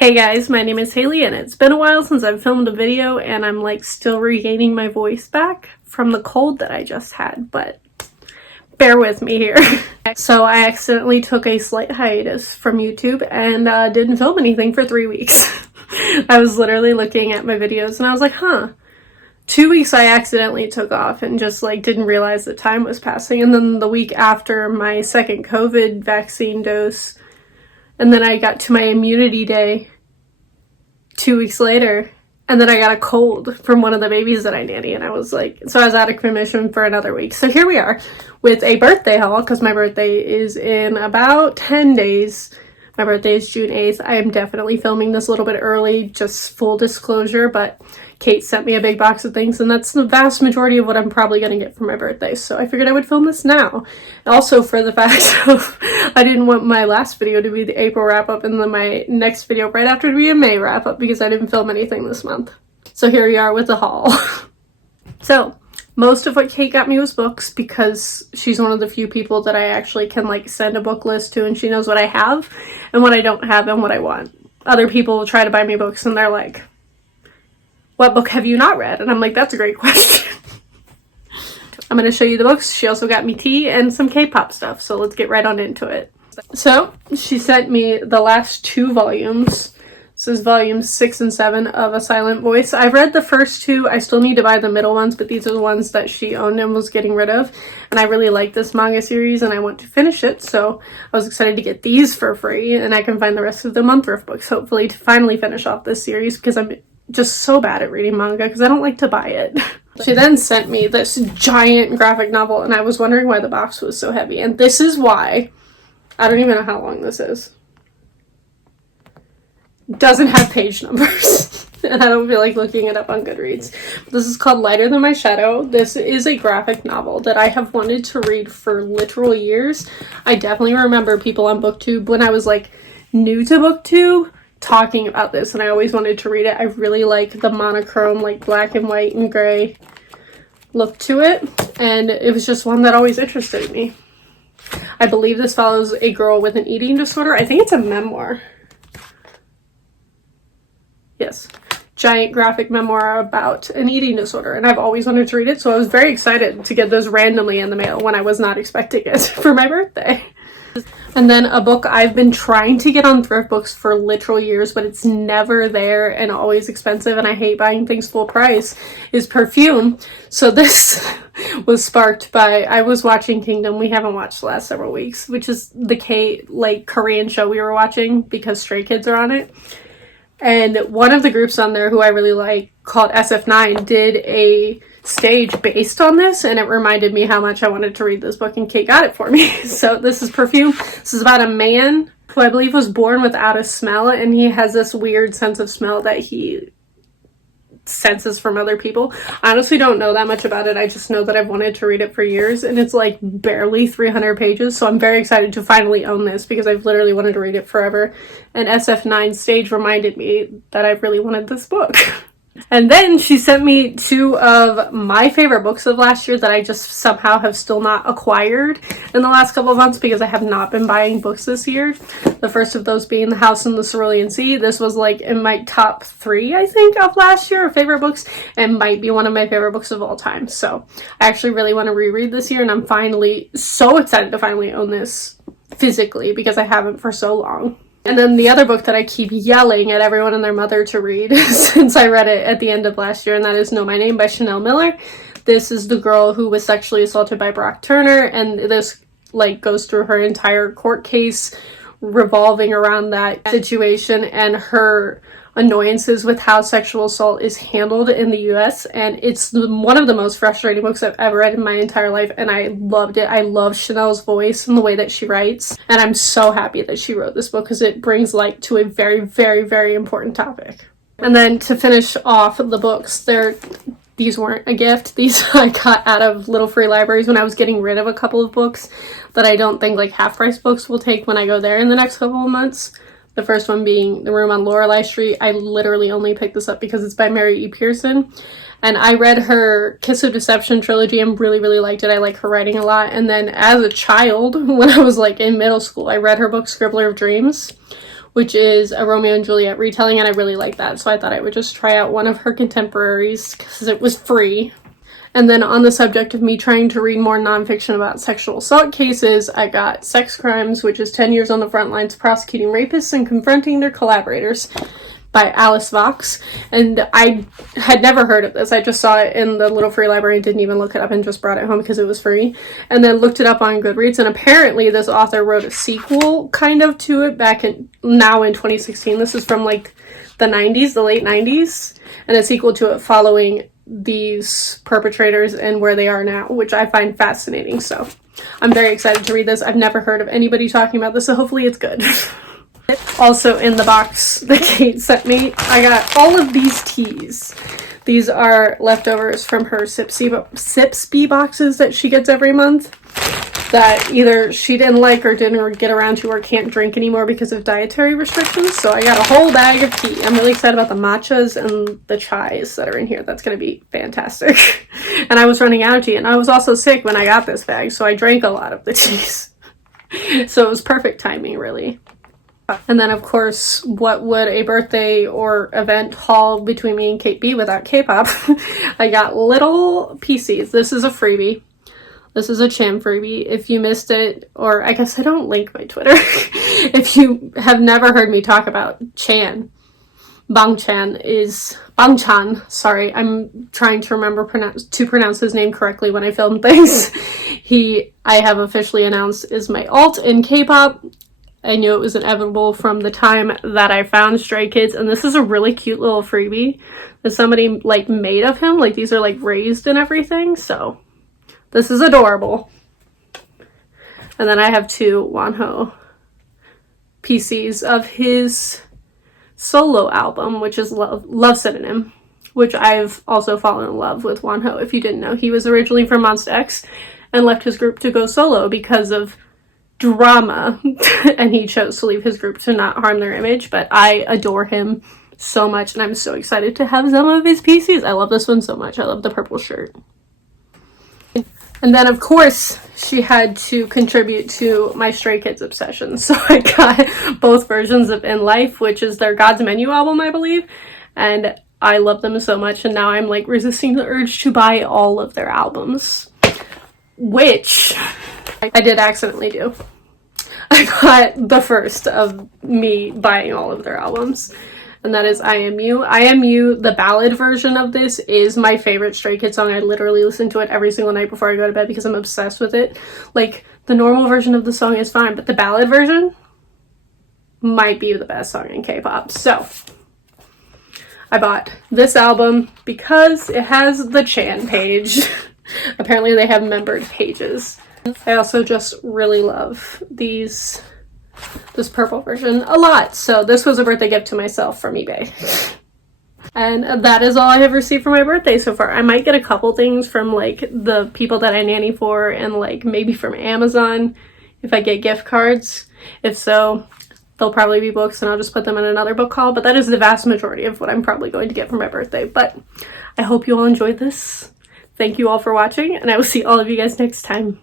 Hey guys, my name is Haley and it's been a while since I've filmed a video and I'm like still regaining my voice back from the cold that I just had, but bear with me here. So I accidentally took a slight hiatus from YouTube and didn't film anything for 3 weeks. I was literally looking at my videos and I was like, 2 weeks I accidentally took off and just like didn't realize that time was passing. And then the week after my second COVID vaccine dose, and then I got to my immunity day 2 weeks later, and then I got a cold from one of the babies that I nanny, and I was like, so I was out of commission for another week. So here we are with a birthday haul, because my birthday is in about 10 days. My birthday is June 8th. I am definitely filming this a little bit early, just full disclosure, but Kate sent me a big box of things, and that's the vast majority of what I'm probably going to get for my birthday, so I figured I would film this now. Also, for the fact of I didn't want my last video to be the April wrap-up and then my next video right after to be a May wrap-up because I didn't film anything this month. So here we are with the haul. So, most of what Kate got me was books because she's one of the few people that I actually can like send a book list to, and she knows what I have and what I don't have and what I want. Other people will try to buy me books and they're like, what book have you not read? And I'm like, that's a great question. I'm going to show you the books. She also got me tea and some K-pop stuff, so let's get right on into it. So she sent me the last 2 volumes. This is volumes 6 and 7 of A Silent Voice. I've read the first 2. I still need to buy the middle ones, but these are the ones that she owned and was getting rid of. And I really like this manga series and I want to finish it, so I was excited to get these for free, and I can find the rest of them on thrift books, hopefully, to finally finish off this series because I'm just so bad at reading manga because I don't like to buy it. She then sent me this giant graphic novel, and I was wondering why the box was so heavy, and this is why. I don't even know how long this is. Doesn't have page numbers, and I don't feel like looking it up on Goodreads. This is called Lighter Than My Shadow. This is a graphic novel that I have wanted to read for literal years. I definitely remember people on BookTube when I was like new to BookTube talking about this, and I always wanted to read it. I really like the monochrome, like black and white and gray look to it, and it was just one that always interested me. I believe this follows a girl with an eating disorder. I think it's a memoir. Yes. Giant graphic memoir about an eating disorder, and I've always wanted to read it, so I was very excited to get this randomly in the mail when I was not expecting it for my birthday. And then a book I've been trying to get on thrift books for literal years, but it's never there and always expensive, and I hate buying things full price, is Perfume. So this was sparked by, I was watching Kingdom. We haven't watched the last several weeks, which is the Korean show we were watching because Stray Kids are on it. And one of the groups on there who I really like, called SF9, did a stage based on this, and it reminded me how much I wanted to read this book, and Kate got it for me. So this is Perfume. This is about a man who I believe was born without a smell, and he has this weird sense of smell that he senses from other people. I honestly don't know that much about it. I just know that I've wanted to read it for years, and it's like barely 300 pages, so I'm very excited to finally own this because I've literally wanted to read it forever, and SF9 stage reminded me that I really wanted this book. And then she sent me 2 of my favorite books of last year that I just somehow have still not acquired in the last couple of months because I have not been buying books this year. The first of those being The House in the Cerulean Sea. This was like in my top 3, I think, of last year of favorite books, and might be one of my favorite books of all time. So I actually really want to reread this year, and I'm finally so excited to finally own this physically because I haven't for so long. And then the other book that I keep yelling at everyone and their mother to read since I read it at the end of last year, and that is Know My Name by Chanel Miller. This is the girl who was sexually assaulted by Brock Turner, and this like goes through her entire court case revolving around that situation and her annoyances with how sexual assault is handled in the US, and it's one of the most frustrating books I've ever read in my entire life, and I loved it. I love Chanel's voice and the way that she writes, and I'm so happy that she wrote this book because it brings light to a very, very, very important topic. And then to finish off the books, these weren't a gift. These I got out of little free libraries when I was getting rid of a couple of books that I don't think like half-price books will take when I go there in the next couple of months. The first one being The Room on Lorelei Street. I literally only picked this up because it's by Mary E. Pearson. And I read her Kiss of Deception trilogy and really, really liked it. I like her writing a lot. And then as a child, when I was like in middle school, I read her book Scribbler of Dreams, which is a Romeo and Juliet retelling, and I really like that, so I thought I would just try out one of her contemporaries because it was free. And then on the subject of me trying to read more nonfiction about sexual assault cases, I got Sex Crimes, which is 10 years on the front lines prosecuting rapists and confronting their collaborators, by Alice Vox. And I had never heard of this. I just saw it in the little free library, didn't even look it up, and just brought it home because it was free. And then looked it up on Goodreads, and apparently this author wrote a sequel kind of to it back in 2016. This is from like the 90s, the late 90s, and a sequel to it following these perpetrators and where they are now, which I find fascinating. So I'm very excited to read this. I've never heard of anybody talking about this, so hopefully it's good. Also in the box that Kate sent me, I got all of these teas. These are leftovers from her Sipsby boxes that she gets every month that either she didn't like or didn't get around to or can't drink anymore because of dietary restrictions. So I got a whole bag of tea. I'm really excited about the matchas and the chais that are in here. That's going to be fantastic. And I was running out of tea, and I was also sick when I got this bag, so I drank a lot of the teas. So it was perfect timing, really. And then, of course, what would a birthday or event haul between me and Kate be without K-pop? I got little PCs. This is a freebie. This is a Chan freebie. If you missed it, or I guess I don't link my Twitter. If you have never heard me talk about Chan, Bangchan, sorry, I'm trying to remember to pronounce his name correctly when I film things. I have officially announced, is my alt in K-pop. I knew it was inevitable from the time that I found Stray Kids, and this is a really cute little freebie that somebody like made of him. Like, these are like raised and everything, so this is adorable. And then I have two Wonho PCs of his solo album, which is Love Synonym, which I've also fallen in love with Wonho. If you didn't know, he was originally from Monsta X and left his group to go solo because of drama, and he chose to leave his group to not harm their image. But I adore him so much, and I'm so excited to have some of his PCs. I love this one so much. I love the purple shirt. And then, of course, she had to contribute to my Stray Kids obsession, so I got both versions of In Life, which is their God's Menu album, I believe, and I love them so much, and now I'm like resisting the urge to buy all of their albums, which I did accidentally do. I got the first of me buying all of their albums, and that is I Am You. I Am You, the ballad version of this, is my favorite Stray Kids song. I literally listen to it every single night before I go to bed because I'm obsessed with it. Like, the normal version of the song is fine, but the ballad version might be the best song in K-pop. So I bought this album because it has the Chan page. Apparently they have membered pages. I also just really love this purple version a lot. So this was a birthday gift to myself from eBay. And that is all I have received for my birthday so far. I might get a couple things from like the people that I nanny for, and like maybe from Amazon if I get gift cards. If so, they'll probably be books, and I'll just put them in another book haul. But that is the vast majority of what I'm probably going to get for my birthday. But I hope you all enjoyed this. Thank you all for watching, and I will see all of you guys next time.